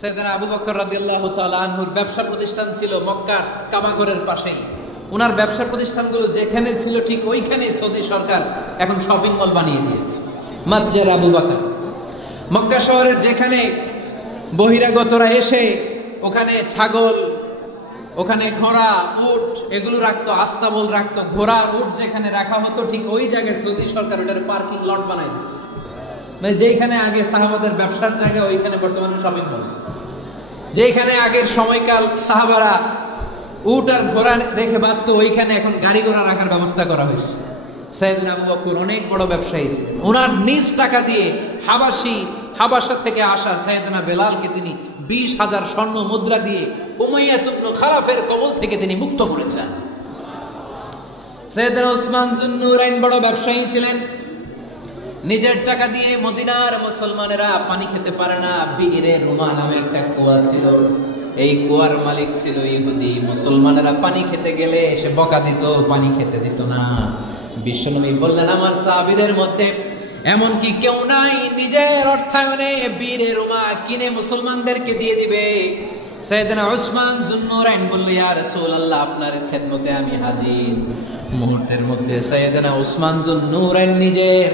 সাইয়েদনা আবু বকর রাদিয়াল্লাহু তাআলা আনহুর ব্যবসা প্রতিষ্ঠান ছিল মক্কার কাবা ঘরের পাশেই। ওনার ব্যবসা প্রতিষ্ঠানগুলো যেখানে ছিল ঠিক ওইখানেই সৌদি সরকার এখন শপিং মল বানিয়ে দিয়েছে, মাসজিদ আবু বকর। মক্কা শহরের যেখানে বহিরাগতরা এসে ওখানে ছাগল, ওখানে ঘোড়া, উট এগুলো রাখতো, আস্তাবল রাখতো, ঘোড়া উট যেখানে রাখা হতো ঠিক ওই জায়গায় সৌদি সরকার ওটার পার্কিং লট বানাই দিয়েছে। মানে যেখানে আগে সাহাবাদের ব্যবসার জায়গা ওইখানে বর্তমানে শপিং মল। যেখানে আগের সময়কাল সাহাবারা উট আর ঘোড়া রেখে বাঁধতো ওইখানে এখন গাড়ি ঘোড়া রাখার ব্যবস্থা করা হয়েছে। সাইয়েদনা আবু বকর অনেক বড় ব্যবসায়ী ছিলেন। ওনার নিজ টাকা দিয়ে হাবাসা থেকে আসা সাইয়েদনা বেলালকে তিনি 20,000 স্বর্ণ মুদ্রা দিয়ে উমাইয়া ইবনে খালাফের কবল থেকে তিনি মুক্ত করেছেন। সাইয়েদনা উসমান যুন্নুরাইন বড় ব্যবসায়ী ছিলেন। নিজের টাকা দিয়ে মদিনার মুসলমানেরা পানি খেতে পারে না, বিরে রুমা নামে একটা কুয়া ছিল, এই কুয়ার মালিক ছিল ইহুদি। মুসলমানেরা পানি খেতে গেলে এসে বকা দিত, পানি খেতে দিত না। বিশ্বনবী বললেন, আমার সাহাবীদের মধ্যে এমন কি কেউ নাই নিজের অর্থায়নে বীরে রুমা কিনে মুসলমানদেরকে দিয়ে দিবে? সাইয়েদনা উসমান যুন্নুরাইন বলল, ইয়া রাসূলুল্লাহ, আপনার খেদমতে আমি হাজির। মুহূর্তের মধ্যে সাইয়েদনা উসমান যুন্নুরাইন নিজের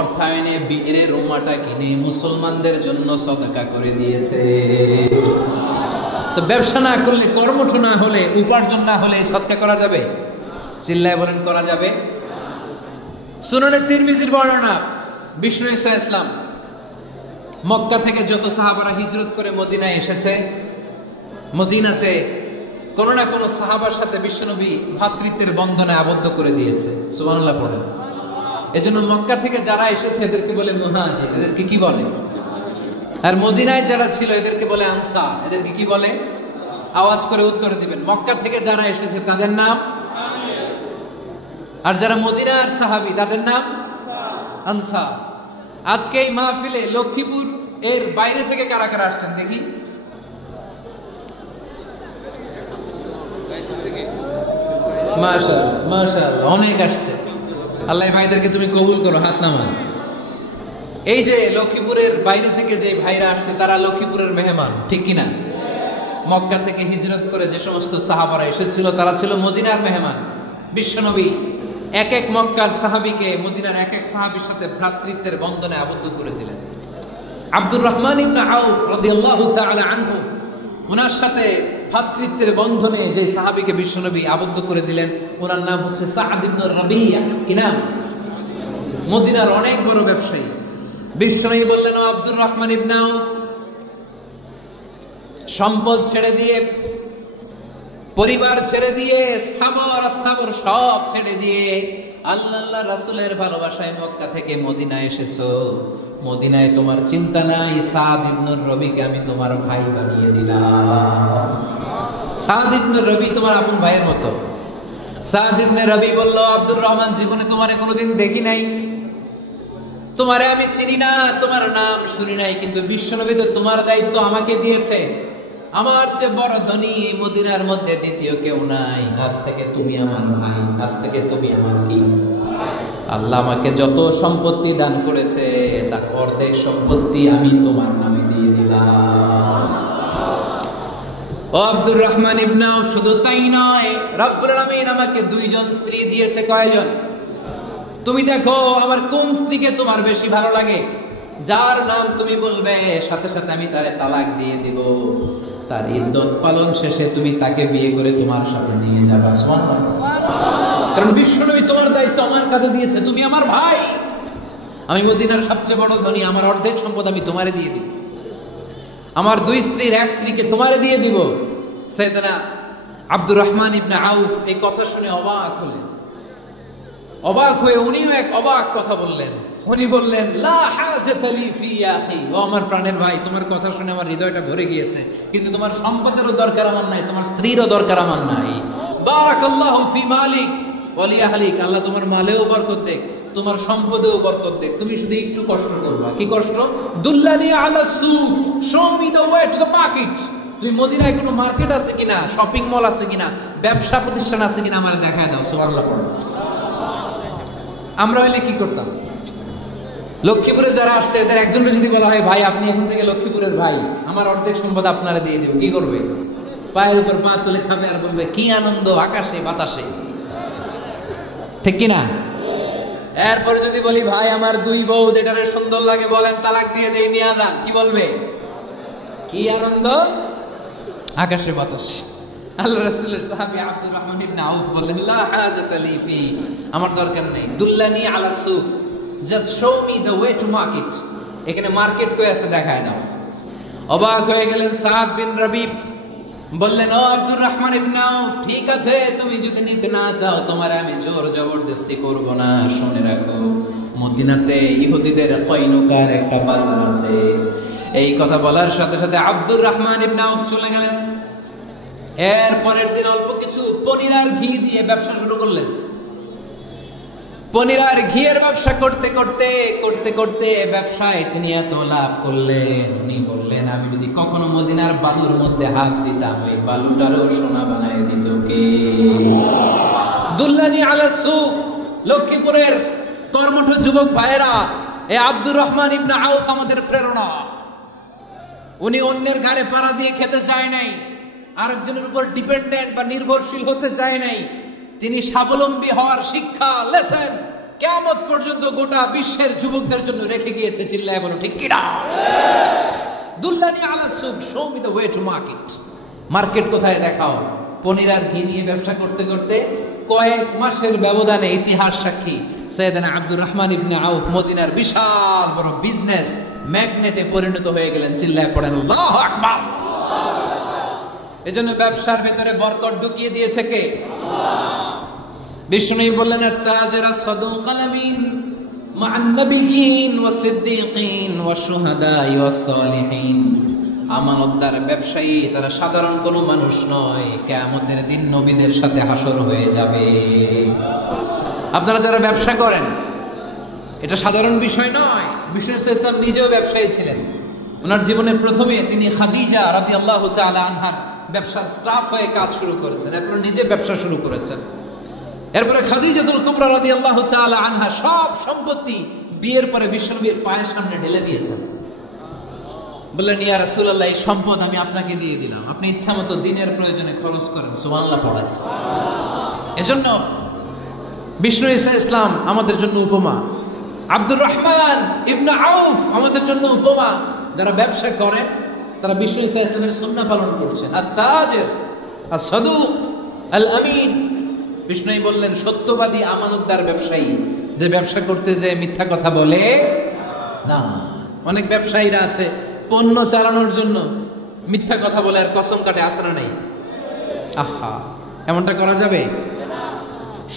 অর্থায়নে বীরে রুমাটা কিনে মুসলমানদের জন্য সদকা করে দিয়েছে। তো ব্যবসা না করলে, কর্মঠ না হলে, উপার্জন না হলে সদকা করা যাবে? চিল্লায় বলেন, করা যাবে? সুনানে তিরমিজির বর্ণনা, বিষ্ণু ঈসা ইসলাম মক্কা থেকে যত সাহাবারা হিজরত করে মদিনায় এসেছে, মদিনাতে কোন না কোন সাহাবার সাথে বিশ্বনবী ভ্রাতৃত্বের বন্ধনে আবদ্ধ করে দিয়েছে। সুবহানাল্লাহ পড়েন। এজন্য মক্কা থেকে যারা এসেছে এদেরকে বলে মুহাজির, এদেরকে কি বলে? আর মদিনায় যারা ছিল এদেরকে বলে আনসার, এদেরকে কি বলে? আওয়াজ করে উত্তর দিবেন। মক্কা থেকে যারা এসেছে তাদের নাম, আর যারা মদিনার সাহাবী তাদের নাম আনসার। আজকে এই মাহফিলে লক্ষ্মীপুর এর বাইরে থেকে কারা কারা আসছেন দেখি? মাশাআল্লাহ, মাশাআল্লাহ, অনেক আসছে। আল্লাহ ভাইদেরকে তুমি কবুল করো, হাত নামান। এই যে লক্ষ্মীপুরের বাইরে থেকে যে ভাইরা আসছে তারা লক্ষ্মীপুরের মেহমান, ঠিক কিনা? মক্কা থেকে হিজরত করে যে সমস্ত সাহাবারা এসেছিল তারা ছিল মদিনার মেহমান। বিশ্বনবী এক এক মক্কার সাহাবীকে মদিনার এক এক সাহাবীর সাথে ভ্রাতৃত্বের বন্ধনে আবদ্ধ করে দিলেন। আব্দুর রহমান ইবনে আউফ রাদিয়াল্লাহু তাআলা আনহু, ওনার সাথে ভ্রাতৃত্বের বন্ধনে যে সাহাবীকে বিশ্বনবী আবদ্ধ করে দিলেন ওনার নাম হচ্ছে সাআদ ইবনে রাবিয়া। কি নাম? মদিনার অনেক বড় ব্যবসায়ী। বিশ্বনবী বললেন, ও আব্দুর রহমান ইবনে আউফ, সম্পদ ছেড়ে দিয়ে, পরিবার ছেড়ে দিয়ে, স্থাবর সব ছেড়ে দিয়ে আল্লাহ রাসূলের ভালোবাসায় মক্কা থেকে মদিনায় এসেছো। মদিনায় তোমার চিন্তা নাই, সাদ ইবনে রবিকে আমি তোমার ভাই বানিয়ে দিলাম। সাদ ইবনে রবি তোমার আপন ভাইয়ের মতো। সাদ ইবনে রবি বলল, আব্দুর রহমান, জীবনে তোমারে কোনোদিন দেখি নাই, তোমারে আমি চিনি না, তোমার নাম শুনি নাই, কিন্তু বিশ্বনবী তো তোমার দায়িত্ব আমাকে দিয়েছে। আমার চেয়ে বড় ধনী এই মদিনার মধ্যে দ্বিতীয় কেউ নাই। আজ থেকে তুমি আমার ভাই, আজ থেকে তুমি আমার কি। আল্লাহ আমাকে যত সম্পত্তি দান করেছে তার অর্ধেক সম্পত্তি আমি তোমার নামে দিয়ে দিলাম। ও আব্দুর রহমান ইবনে আউফ, শুধু তাই নয়, রব্বুল আলামিন আমাকে 2 জন স্ত্রী দিয়েছে। কয়জন? তুমি দেখো আমার কোন স্ত্রীকে তোমার বেশি ভালো লাগে, যার নাম তুমি বলবে সাথে সাথে আমি তারে তালাক দিয়ে দিব। তার ইদ্দত পালন শেষে তুমি তাকে বিয়ে করে তোমার সাথে নিয়ে যাবে। সুবহানাল্লাহ। কারণ বিশ্বনবী তোমার দায়িত্ব আমার কাছে দিয়েছে, তুমি আমার ভাই, আমি মদিনার সবচেয়ে বড় ধনী, আমার অর্ধেক সম্পদ আমি তোমারে দিয়ে দিব, আমার 2 স্ত্রীর 1 স্ত্রীকে তোমারে দিয়ে দিব। সাইয়েদনা আব্দুর রহমান ইবনে আউফ এই কথা শুনে অবাক হলেন। অবাক হয়ে উনিও এক অবাক কথা বললেন। উনি বললেন, লা হাজাতা লি ফি ইয়া আখি, ও আমার প্রাণের ভাই, তোমার কথা শুনে আমার হৃদয়টা ভরে গিয়েছে, কিন্তু তোমার সম্পদেরও দরকার আমার নাই, তোমার স্ত্রীরও দরকার আমার নাই। বারাকাল্লাহু ফি মালিক ওয়া লি আহলিক, আল্লাহ তোমার মালেও বরকত দেখ, তোমার সম্পদেও বরকত দেখ, তুমি শুধু একটু কষ্ট করবা। কি কষ্ট? দুল্লানি আলা সুক, show me the way to the market. তুমি মদিনায় কোনো মার্কেট আছে কিনা, শপিং মল আছে কিনা, ব্যবসা প্রতিষ্ঠান আছে কিনা আমারে দেখায় দাও। সুবহানাল্লাহ পড়ো। আমরা হইলে কি করতাম? লক্ষ্মীপুরে যারা আসছে এদের একজনকে যদি বলা হয় ভাই আপনি এখন থেকে লক্ষ্মীপুরের ভাই, আমার অর্ধেক সম্পদ আপনারা দিয়ে দেব, কি করবে? পায়ের উপর পা তুলে খাবে আর বলবে কি আনন্দ আকাশে বাতাসে, ঠিক কিনা? এরপরে যদি বলি ভাই আমার দুই বউ যেটারে সুন্দর লাগে বলেন তালাক দিয়ে দেই, নিয়ে যান, কি বলবে? কি আনন্দ আকাশে বাতাস। আল্লাহ রাসূলের সাহাবী আব্দুর রহমান ইবনে আউফ বললেন লা হাজাতা লি ফি, আমার দরকার নেই, দুল্লানি আলা সুক, just show me the way to market, এখানে মার্কেট কই আছে দেখায় দাও। অবাক হয়ে গেলেন সাদ বিন রবিব, বললেন ও আব্দুর রহমান ইবনে আউফ, ঠিক আছে তুমি যদি নিতে না চাও তোমার আমি জোর জবরদস্তি করব না, শুনে রাখো মদিনাতে ইহুদিদের কয়নুকার একটা বাজার আছে। এই কথা বলার সাথে সাথে আব্দুর রহমান ইবনে আউফ চলে গেলেন। এর পরের দিন অল্প কিছু পনির আর ঘি দিয়ে ব্যবসা শুরু করলেন। পনির আর ঘিয়ের ব্যবসা করতে করতে করতে করতে ব্যবসায় তিনি এত লাভ করলেন, উনি বললেন আমি যদি কখনো মদিনার বালুর মধ্যে হাত দিতাম ওই বালুটারও সোনা বানায় দিত কে? দুল্লানি আলা সুক। লক্ষ্মীপুরের কর্মঠ যুবক ভাইয়েরা, এ আব্দুর রহমান ইবনে আউফ আমাদের প্রেরণা। উনি অন্যের ঘাড়ে পাড়া দিয়ে খেতে চায় নাই, আরেকজনের উপর ডিপেন্ডেন্ট বা নির্ভরশীল হতে চায় নাই। তিনি স্বাবলম্বী হওয়ার শিক্ষা লেসেন কিয়ামত পর্যন্ত গোটা বিশ্বের যুবকদের জন্য রেখে গিয়েছে। চিল্লায় বলো ঠিক কিনা? দুল্লানি আলা সুক, show me the way to market. Market কোথায় দেখাও। পনির আর ঘি নিয়ে ব্যবসা করতে করতে কয়েক মাসের ব্যবধানে ইতিহাস সাক্ষী সাইয়েদনা আব্দুর রহমান ইবনে আউফ মদিনার বিশাল বড় বিজনেস ম্যাগনেটে পরিণত হয়ে গেলেন। চিল্লায় পড়েন আল্লাহু আকবার। এজন্য ব্যবসার ভেতরে বরকত ঢুকিয়ে দিয়েছে কে? বিষ্ণু বললেন তাজেরা সাদুকাল আমিন মা'আন নাবিয়্যিন ওয়াস সিদ্দীকিন ওয়াস শুহাদা ওয়াস সালিহিন। আমানতদার ব্যবসায়ী তারা সাধারণ কোনো মানুষ নয়, কিয়ামতের দিন নবীদের সাথে হাসর হয়ে যাবে। আপনারা যারা ব্যবসা করেন এটা সাধারণ বিষয় নয়। বিষ্ণু ইসলাম নিজেও ব্যবসায়ী ছিলেন। ওনার জীবনের প্রথমে তিনি খাদিজা রাদিয়াল্লাহু তাআলা আনহার ব্যবসার স্টাফ হয়ে কাজ শুরু করেছেন, এরপর নিজে ব্যবসা শুরু করেছেন। এরপরে খাদিজাতুল কুবরা রাদিয়াল্লাহু তাআলা আনহা সব সম্পত্তি বিয়ের পরে বিশ্বনবীর পায়ের সামনে ঢেলে দিয়েছেন। বললেন ইয়া রাসূলুল্লাহ এই সম্পদ আমি আপনাকে দিয়ে দিলাম, আপনি ইচ্ছামতো দিনের প্রয়োজনে খরচ করেন। সুবহানাল্লাহ পড়েন। এজন্য বিষ্ণু ইসলাম আমাদের জন্য উপমা, আব্দুর রহমান ইবনে আউফ আমাদের জন্য উপমা। যারা ব্যবসা করে তারা বিষ্ণু ইসলামের সুন্নাহ পালন করছেন। আত-তাজির আস-সাদুক আল-আমিন। বিষ্ণু বললেন সত্যবাদী আমানতদার ব্যবসায়ী, যে ব্যবসা করতে যে মিথ্যা কথা বলে না। অনেক ব্যবসায়ীরা আছে পণ্য চালানোর জন্য মিথ্যা কথা বলে আর কসম কাটে, আছে না নাই? আহা, এমনটা করা যাবে?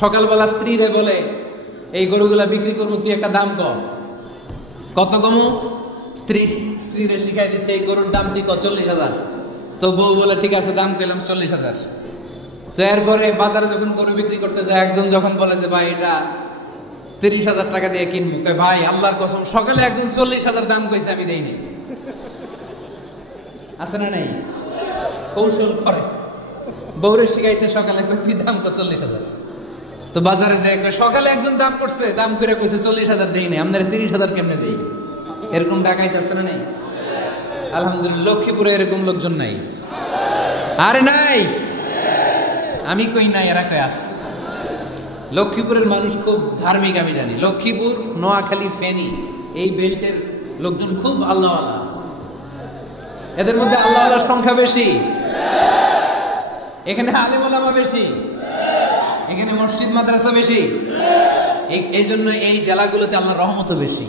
সকালবেলা স্ত্রীরে বলে এই গরুগুলা বিক্রি করবো, তুই একটা দাম কম। কত কমু? স্ত্রীরে শিখাই দিচ্ছে এই গরুর দাম তুই 40,000। তো বউ বলে ঠিক আছে দাম কইলাম 40,000। তো এরপরে বাজারে যখন গরু বিক্রি করতে যায় একজন যখন বলে যে ভাই এটা 30,000 টাকা দিয়ে কিনবো, কয় ভাই আল্লাহর কসম সকালে একজন 40,000 দাম কইছে আমি দেইনি। আছে না নাই? কৌশল করে। বউরে শিখাইছে সকালে তুই দাম কর 40,000। তো বাজারে যায় সকালে একজন দাম করছে, দাম করে কইছে 40,000 দেই নাই, আপনারা 30,000 কেমনে দেই? এরকম ডাকাইত আছে না নাই? আলহামদুলিল্লাহ লক্ষ্মীপুরে এরকম লোকজন নাই। আরে নাই, আমি কই নাই, এরা কই আছে। লক্ষ্মীপুরের মানুষ খুব ধার্মিক আমি জানি। লক্ষ্মীপুর, নোয়াখালী, ফেনী এই বেল্টের লোকজন খুব আল্লাহওয়ালা। এদের মধ্যে আল্লাহওয়ালার সংখ্যা বেশি, এখানে আলেম ওলামা বেশি, এখানে মসজিদ মাদ্রাসা বেশি। এই জন্য এই জেলাগুলোতে আল্লাহর রহমতও বেশি।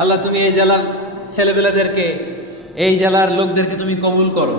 আল্লাহ তুমি এই জেলার ছেলেবেলাদেরকে, এই জেলার লোকদেরকে তুমি কবুল করো।